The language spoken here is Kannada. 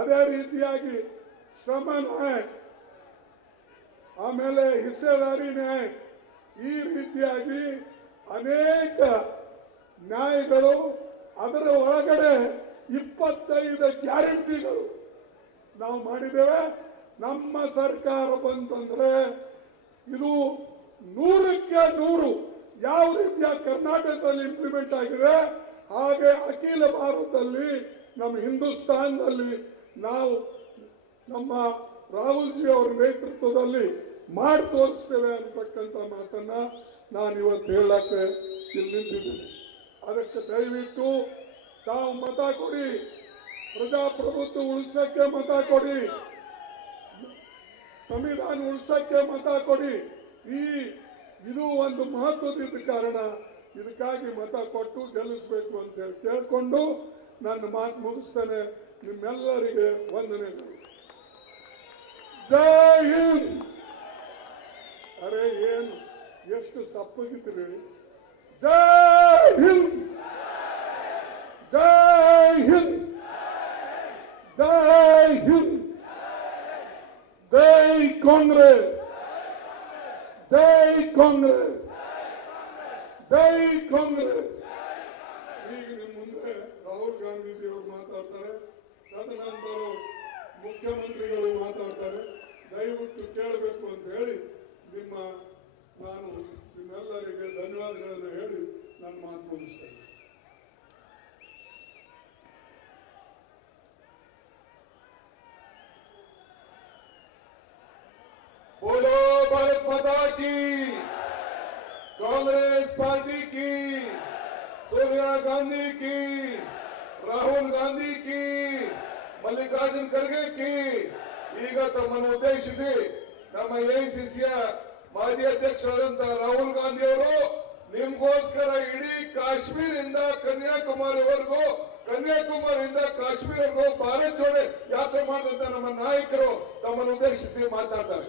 ಅದೇ ರೀತಿಯಾಗಿ ಶ್ರಮ ನ್ಯಾಯ, ಆಮೇಲೆ ಹಿಸ್ಸೆದಾರಿ ನ್ಯಾಯ, ಈ ರೀತಿಯಾಗಿ ಅನೇಕ ನ್ಯಾಯಗಳು, ಅದರ ಒಳಗಡೆ 25 ಗ್ಯಾರಂಟಿಗಳು ನಾವು ಮಾಡಿದ್ದೇವೆ. ನಮ್ಮ ಸರ್ಕಾರ ಬಂತಂದ್ರೆ ಇದು 100ಕ್ಕೆ 100 ಯಾವ ರೀತಿಯ ಕರ್ನಾಟಕದಲ್ಲಿ ಇಂಪ್ಲಿಮೆಂಟ್ ಆಗಿದೆ ಹಾಗೆ ಅಖಿಲ ಭಾರತದಲ್ಲಿ, ನಮ್ಮ ಹಿಂದೂಸ್ತಾನದಲ್ಲಿ ನಾವು ನಮ್ಮ ರಾಹುಲ್ ಜಿ ಅವರ ನೇತೃತ್ವದಲ್ಲಿ ಮಾಡಿ ತೋರಿಸ್ತೇವೆ ಅಂತಕ್ಕಂಥ ಮಾತನ್ನ ನಾನು ಇವತ್ತು ಹೇಳಕ್ಕೆ ಇಲ್ಲಿ ನಿಂತಿದ್ದೀನಿ. ಅದಕ್ಕೆ ದಯವಿಟ್ಟು ತಾವು ಮತ ಕೊಡಿ, ಪ್ರಜಾಪ್ರಭುತ್ವ ಉಳಿಸಕ್ಕೆ ಮತ ಕೊಡಿ, ಸಂವಿಧಾನ ಉಳಿಸಕ್ಕೆ ಮತ ಕೊಡಿ. ಇದು ಒಂದು ಮಹತ್ವದ ಕಾರಣ, ಇದಕ್ಕಾಗಿ ಮತ ಕೊಟ್ಟು ಗೆಲ್ಲಿಸಬೇಕು ಅಂತ ಹೇಳಿ ಕೇಳಿಕೊಂಡು ನನ್ನ ಮಾತು ಮುಗಿಸ್ತೇನೆ. ನಿಮ್ಮೆಲ್ಲರಿಗೆ ವಂದನೆಗಳು. ಜೈ ಹಿಂದ್. ಅರೆ ಏನು ಎಷ್ಟು ಸಪ್ಪಗಿದ್ರಿ. ಜೈ ಹಿಂದ್, ಜೈ ಹಿಂದ್, ಜೈ ಹಿಂದ್, ಜೈ ಕಾಂಗ್ರೆಸ್, ಜೈ ಕಾಂಗ್ರೆಸ್, ಜೈ ಕಾಂಗ್ರೆಸ್. ಈಗ ನಿಮ್ಮ ಮುಂದೆ ರಾಹುಲ್ ಗಾಂಧೀಜಿ ಅವರು ಮಾತಾಡ್ತಾರೆ, ತದನಂತರ ಮುಖ್ಯಮಂತ್ರಿಗಳು ಮಾತಾಡ್ತಾರೆ. ದಯವಿಟ್ಟು ಕೇಳಬೇಕು ಅಂತ ಹೇಳಿ ನಾನು ನಿಮ್ಮೆಲ್ಲರಿಗೆ ಧನ್ಯವಾದಗಳನ್ನು ಹೇಳಿ ನನ್ನ ಮಾತು ಮುಗಿಸ್ತೇನೆ. बोलो भारत माता की, कांग्रेस पार्टी की, सोनिया गांधी की, राहुल गांधी की, मल्लिकार्जुन खड़गे की. ಈಗ ತಮ್ಮನ್ನು ಉದ್ದೇಶಿಸಿ ನಮ್ಮ ಎಐಸಿಸಿಯ ಮಾಜಿ ಅಧ್ಯಕ್ಷರಾದಂತಹ ರಾಹುಲ್ ಗಾಂಧಿ ಅವರು ನಿಮ್ಗೋಸ್ಕರ ಇಡೀ ಕಾಶ್ಮೀರಿಂದ ಕನ್ಯಾಕುಮಾರಿವರೆಗೂ, ಕನ್ಯಾಕುಮಾರಿಯಿಂದ ಕಾಶ್ಮೀರವರೆಗೂ ಭಾರತ್ ಜೋಡೋ ಯಾತ್ರೆ ಮಾಡಿದಂತ ನಮ್ಮ ನಾಯಕರು ತಮ್ಮನ್ನು ಉದ್ದೇಶಿಸಿ ಮಾತಾಡ್ತಾರೆ.